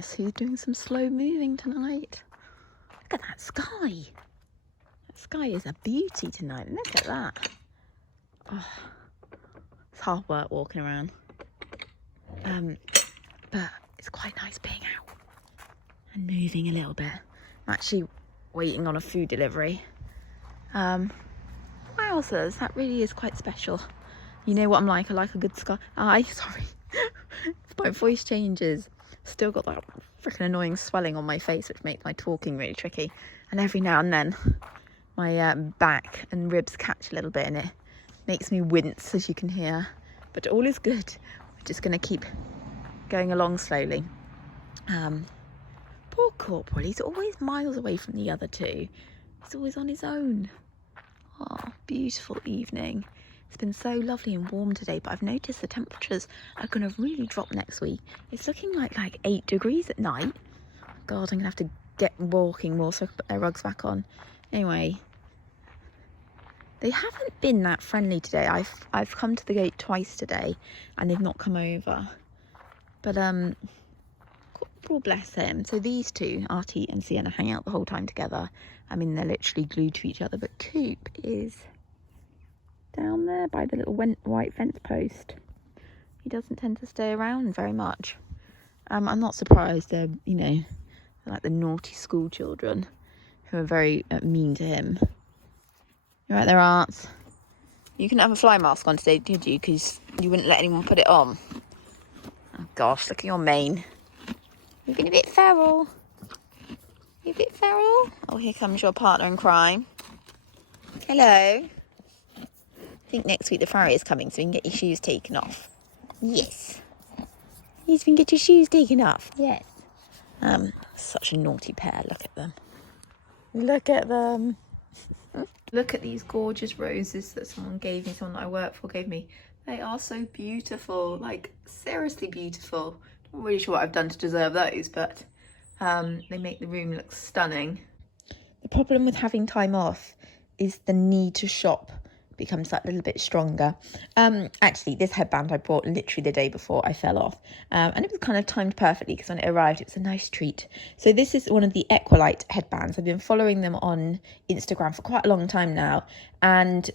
this. Who's doing some slow moving tonight? Look at that sky. That sky is a beauty tonight. Look at that. Oh, it's hard work walking around. But it's quite nice being out and moving a little bit. I'm actually waiting on a food delivery. Wowzers, that really is quite special. You know what I'm like. I like a good sky. Sorry. My voice changes. Still got that freaking annoying swelling on my face, which makes my talking really tricky. And every now and then, my back and ribs catch a little bit, and it makes me wince, as you can hear. But all is good. We're just going to keep going along slowly. Poor Corporal. He's always miles away from the other two. He's always on his own. Oh, beautiful evening. It's been so lovely and warm today, but I've noticed the temperatures are going to really drop next week. It's looking like 8 degrees at night. God, I'm going to have to get walking more so I can put their rugs back on. Anyway, they haven't been that friendly today. I've come to the gate twice today and they've not come over. But Corporal, bless him. So these two, Artie and Sienna, hang out the whole time together. I mean, they're literally glued to each other. But Coop is down there by the little white fence post. He doesn't tend to stay around very much. I'm not surprised. They're like the naughty school children who are very mean to him. You're right there, Art. You couldn't have a fly mask on today, did you? Because you wouldn't let anyone put it on. Oh gosh, look at your mane. You've been a bit feral. You a bit feral? Oh, here comes your partner in crime. Hello. I think next week the farrier is coming, so we can get your shoes taken off. Yes. Yes, we can get your shoes taken off. Yes. Such a naughty pair. Look at them. Look at them. Look at these gorgeous roses that someone that I work for gave me. They are so beautiful, like seriously beautiful. Not really sure what I've done to deserve those, but they make the room look stunning. The problem with having time off is the need to shop becomes that little bit stronger. Actually, this headband I bought literally the day before I fell off, and it was kind of timed perfectly because when it arrived it was a nice treat. So this is one of the Equalite headbands. I've been following them on Instagram for quite a long time now, and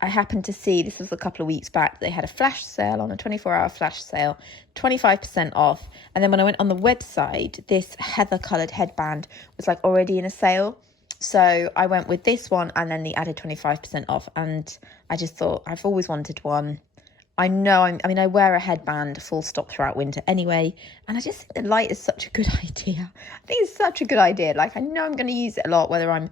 I happened to see, this was a couple of weeks back, they had a flash sale on a 24-hour flash sale, 25% off. And then when I went on the website, this heather coloured headband was like already in a sale. So I went with this one and then the added 25% off. And I just thought, I've always wanted one. I wear a headband full stop throughout winter anyway. And I just think the light is such a good idea. I think it's such a good idea. Like, I know I'm going to use it a lot, whether I'm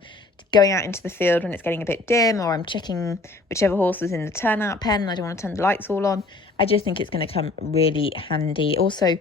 going out into the field when it's getting a bit dim, or I'm checking whichever horse is in the turnout pen and I don't want to turn the lights all on. I just think it's going to come really handy. Also,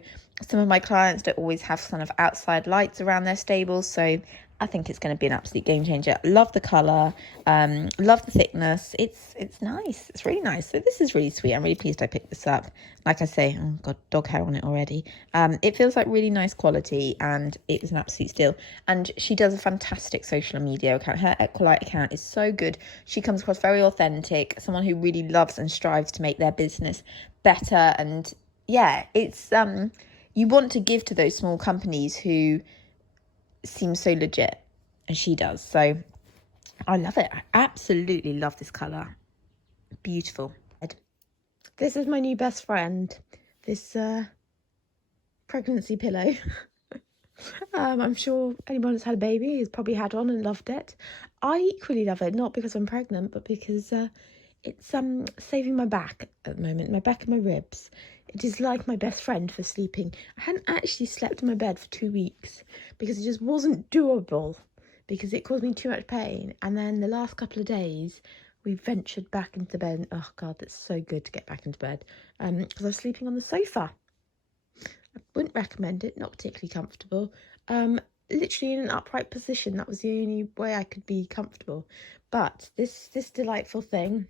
some of my clients don't always have kind of outside lights around their stables, so I think it's going to be an absolute game changer. Love the colour, love the thickness. It's nice. It's really nice. So this is really sweet. I'm really pleased I picked this up. Like I say, oh God, dog hair on it already. It feels like really nice quality and it was an absolute steal. And she does a fantastic social media account. Her Equalite account is so good. She comes across very authentic, someone who really loves and strives to make their business better. And yeah, it's you want to give to those small companies who seem so legit, and she does. So I love it. I absolutely love this colour. Beautiful. This is my new best friend, this pregnancy pillow. I'm sure anyone who's had a baby has probably had one and loved it. I equally love it, not because I'm pregnant, but because it's saving my back at the moment, my back and my ribs. It is like my best friend for sleeping. I hadn't actually slept in my bed for 2 weeks because it just wasn't doable, because it caused me too much pain. And then the last couple of days, we ventured back into bed. Oh God, that's so good to get back into bed. Because I was sleeping on the sofa. I wouldn't recommend it, not particularly comfortable. Literally in an upright position. That was the only way I could be comfortable. But this delightful thing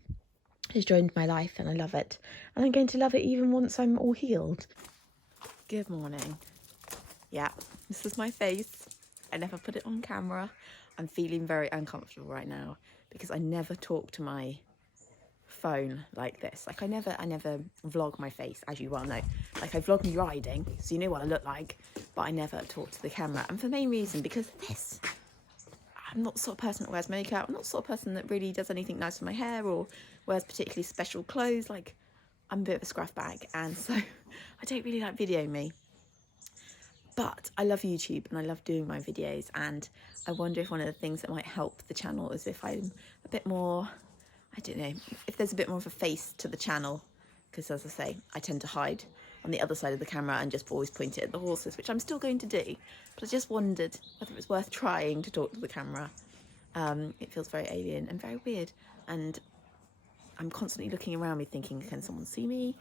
has joined my life and I love it. And I'm going to love it even once I'm all healed. Good morning. Yeah, this is my face. I never put it on camera. I'm feeling very uncomfortable right now because I never talk to my phone like this. Like I never vlog my face, as you well know. Like I vlog me riding, so you know what I look like, but I never talk to the camera. And for the main reason, because this, I'm not the sort of person that wears makeup. I'm not the sort of person that really does anything nice with my hair or wears particularly special clothes. Like I'm a bit of a scruff bag, and so I don't really like videoing me. But I love YouTube and I love doing my videos, and I wonder if one of the things that might help the channel is if I'm a bit more, I don't know, if there's a bit more of a face to the channel, because as I say, I tend to hide on the other side of the camera and just always point it at the horses, which I'm still going to do. But I just wondered whether it was worth trying to talk to the camera. It feels very alien and very weird, and I'm constantly looking around me thinking, can someone see me?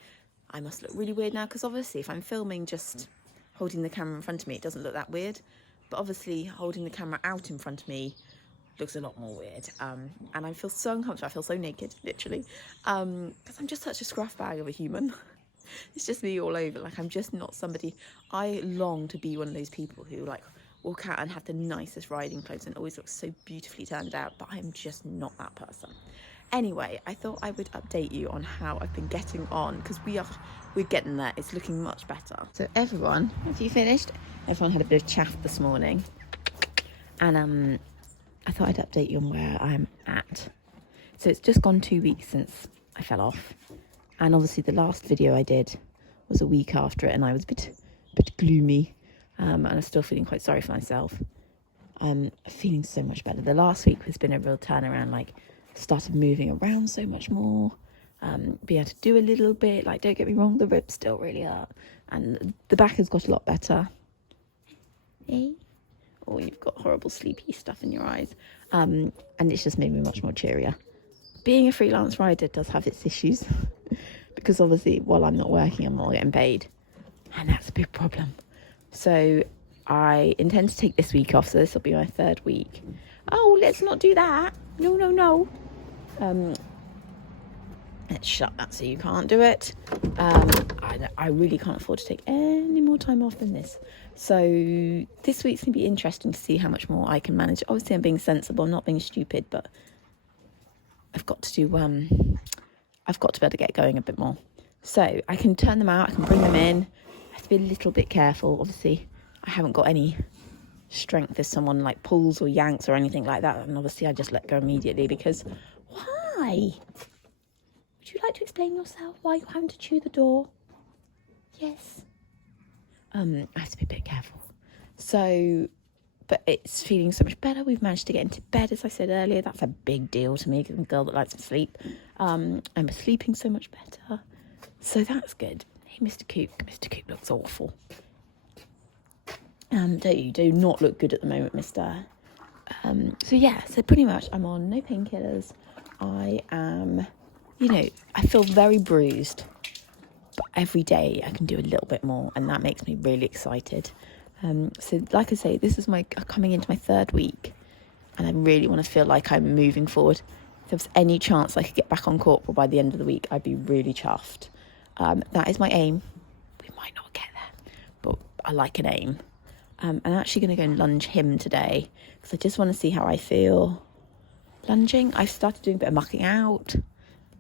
I must look really weird now, because obviously if I'm filming just holding the camera in front of me, it doesn't look that weird. But obviously holding the camera out in front of me looks a lot more weird. And I feel so uncomfortable. I feel so naked, literally. Because I'm just such a scruff bag of a human. It's just me all over. Like, I'm just not somebody. I long to be one of those people who, like, walk out and have the nicest riding clothes and always look so beautifully turned out. But I'm just not that person. Anyway, I thought I would update you on how I've been getting on, because we're getting there. It's looking much better. So everyone, have you finished? Everyone had a bit of chaff this morning, and I thought I'd update you on where I'm at. So it's just gone 2 weeks since I fell off, and obviously the last video I did was a week after it, and I was a bit gloomy, and I'm still feeling quite sorry for myself. I'm feeling so much better. The last week has been a real turnaround. Like, started moving around so much more, be able to do a little bit. Like, don't get me wrong, the ribs still really hurt, and the back has got a lot better. Hey, oh, you've got horrible sleepy stuff in your eyes, and it's just made me much more cheerier. Being a freelance rider does have its issues because obviously while I'm not working, I'm not getting paid, and that's a big problem. So I intend to take this week off, so this will be my 3rd week. Oh, let's not do that. No. Let's shut that so you can't do it. I really can't afford to take any more time off than this. So this week's going to be interesting to see how much more I can manage. Obviously, I'm being sensible, I'm not being stupid, but I've got to do, I've got to be able to get going a bit more. So I can turn them out, I can bring them in. I have to be a little bit careful. Obviously, I haven't got any strength if someone like pulls or yanks or anything like that, and obviously I just let go immediately, because why? Would you like to explain yourself why you're having to chew the door? Yes. I have to be a bit careful. So, but it's feeling so much better. We've managed to get into bed, as I said earlier. That's a big deal to me, because I'm a girl that likes to sleep. I'm sleeping so much better, so that's good. Hey, Mr. Coop looks awful. Do not look good at the moment, mister. So yeah, so pretty much I'm on no painkillers. I am, I feel very bruised, but every day I can do a little bit more, and that makes me really excited. So like I say, this is coming into my 3rd week, and I really want to feel like I'm moving forward. If there was any chance I could get back on corporal by the end of the week, I'd be really chuffed. That is my aim. We might not get there, but I like an aim. I'm actually going to go and lunge him today, because I just want to see how I feel lunging. I've started doing a bit of mucking out.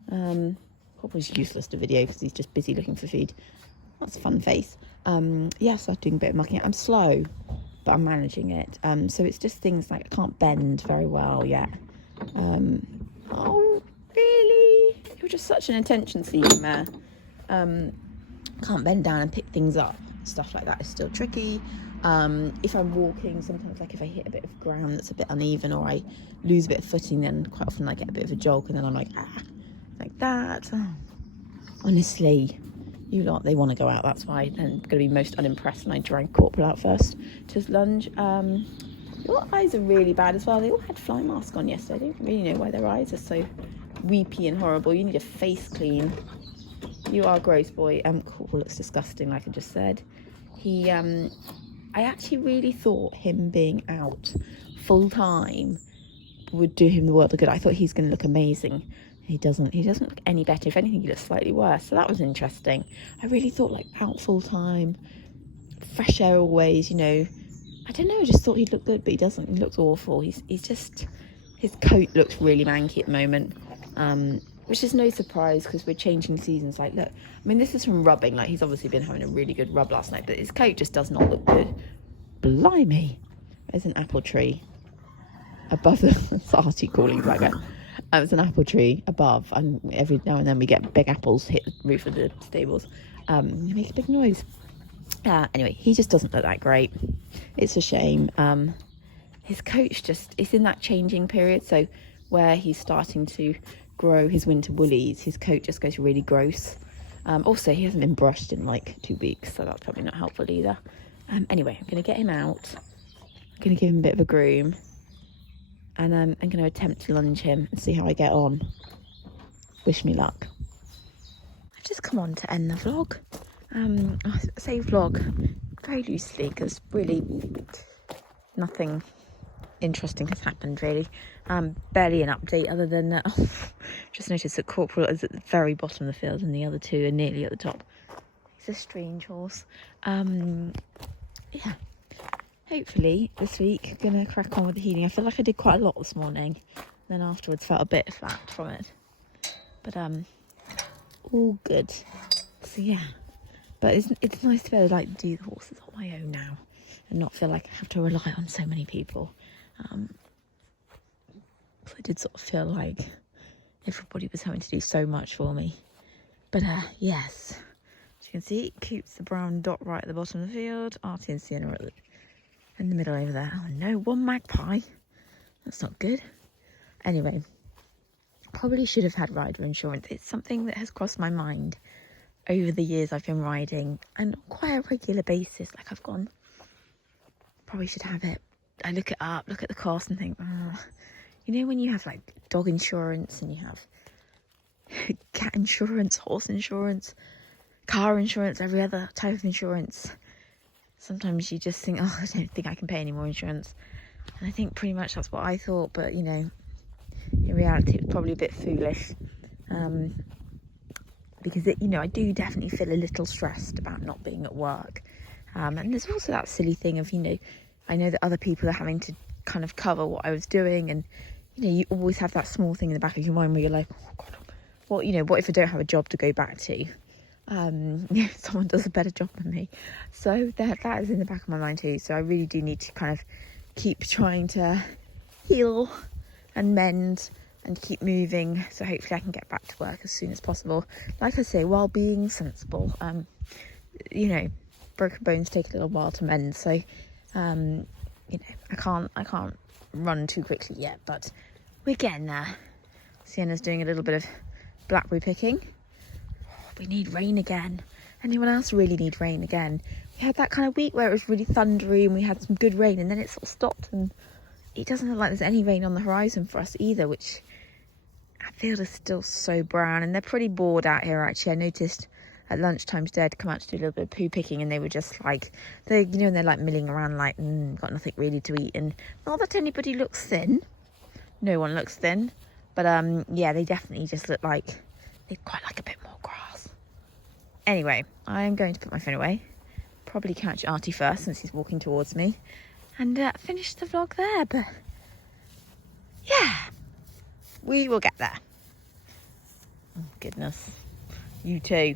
Probably useless to video because he's just busy looking for feed. That's a fun face. Yeah, I started doing a bit of mucking out. I'm slow, but I'm managing it. So it's just things like I can't bend very well yet. Oh, really? You're just such an attention seeking there. Can't bend down and pick things up. Stuff like that is still tricky. If I'm walking, sometimes like if I hit a bit of ground that's a bit uneven, or I lose a bit of footing, then quite often I get a bit of a jog, and then I'm like that. Oh. Honestly, you lot, they want to go out. That's why I'm going to be most unimpressed when I drag corporal out first to lunge. Your eyes are really bad as well. They all had fly mask on yesterday. I don't really know why their eyes are so weepy and horrible. You need a face clean. You are gross, boy. Corporal looks disgusting, like I just said. He I actually really thought him being out full time would do him the world of good. I thought he's going to look amazing. He doesn't look any better. If anything, he looks slightly worse. So that was interesting. I really thought, like, out full time, fresh air always, I don't know, I just thought he'd look good, but he doesn't. He looks awful. He's just, his coat looks really manky at the moment. which is no surprise because we're changing seasons. Like, look, I mean, this is from rubbing. Like, he's obviously been having a really good rub last night, but his coat just does not look good. Blimey. There's an apple tree above it's Artie calling back there. There's an apple tree above, and every now and then we get big apples hit the roof of the stables. It makes a big noise. Anyway, he just doesn't look that great. It's a shame. His coat's just, it's in that changing period, so where he's starting to grow his winter woolies, his coat just goes really gross. Also, he hasn't been brushed in like 2 weeks, so that's probably not helpful either. Anyway, I'm going to get him out. I'm going to give him a bit of a groom, and I'm going to attempt to lunge him and see how I get on. Wish me luck. I've just come on to end the vlog. I say vlog very loosely because really nothing interesting has happened really. Barely an update other than that. Just noticed that Corporal is at the very bottom of the field and the other two are nearly at the top. He's a strange horse. Yeah, hopefully this week I'm gonna crack on with the healing. I feel like I did quite a lot this morning, then afterwards felt a bit flat from it, but all good. So yeah, but it's nice to be able to like do the horses on my own now and not feel like I have to rely on so many people. So I did sort of feel like everybody was having to do so much for me, but yes, as you can see, keeps the brown dot right at the bottom of the field. Artie and Sienna are in the middle over there. Oh no, one magpie. That's not good. Anyway, probably should have had rider insurance. It's something that has crossed my mind over the years I've been riding, and on quite a regular basis. Like, I've gone, probably should have it. I look it up, look at the cost and think, oh. You know when you have like dog insurance and you have cat insurance, horse insurance, car insurance, every other type of insurance, sometimes you just think, oh, I don't think I can pay any more insurance. And I think pretty much that's what I thought, but you know, in reality it was probably a bit foolish, because it, you know, I do definitely feel a little stressed about not being at work, and there's also that silly thing of, you know, I know that other people are having to kind of cover what I was doing, and you know, you always have that small thing in the back of your mind where you're like, oh God, what, you know, what if I don't have a job to go back to? Yeah, someone does a better job than me. So that is in the back of my mind too. So I really do need to kind of keep trying to heal and mend and keep moving. So hopefully I can get back to work as soon as possible. Like I say, while being sensible. You know, broken bones take a little while to mend. So, you know, I can't run too quickly yet, but we're getting there. Sienna's doing a little bit of blackberry picking. We need rain again. Anyone else really need rain again? We had that kind of week where it was really thundery and we had some good rain, and then it sort of stopped, and it doesn't look like there's any rain on the horizon for us either, which I feel is still so brown. And they're pretty bored out here actually. I noticed at lunchtime today I'd come out to do a little bit of poo picking, and they were just like, they, you know, and they're like milling around like, got nothing really to eat. And not that anybody looks thin, no one looks thin, but yeah, they definitely just look like they'd quite like a bit more grass. Anyway, I'm going to put my phone away, probably catch Artie first since he's walking towards me, and finish the vlog there. But yeah, we will get there. Oh goodness, you too.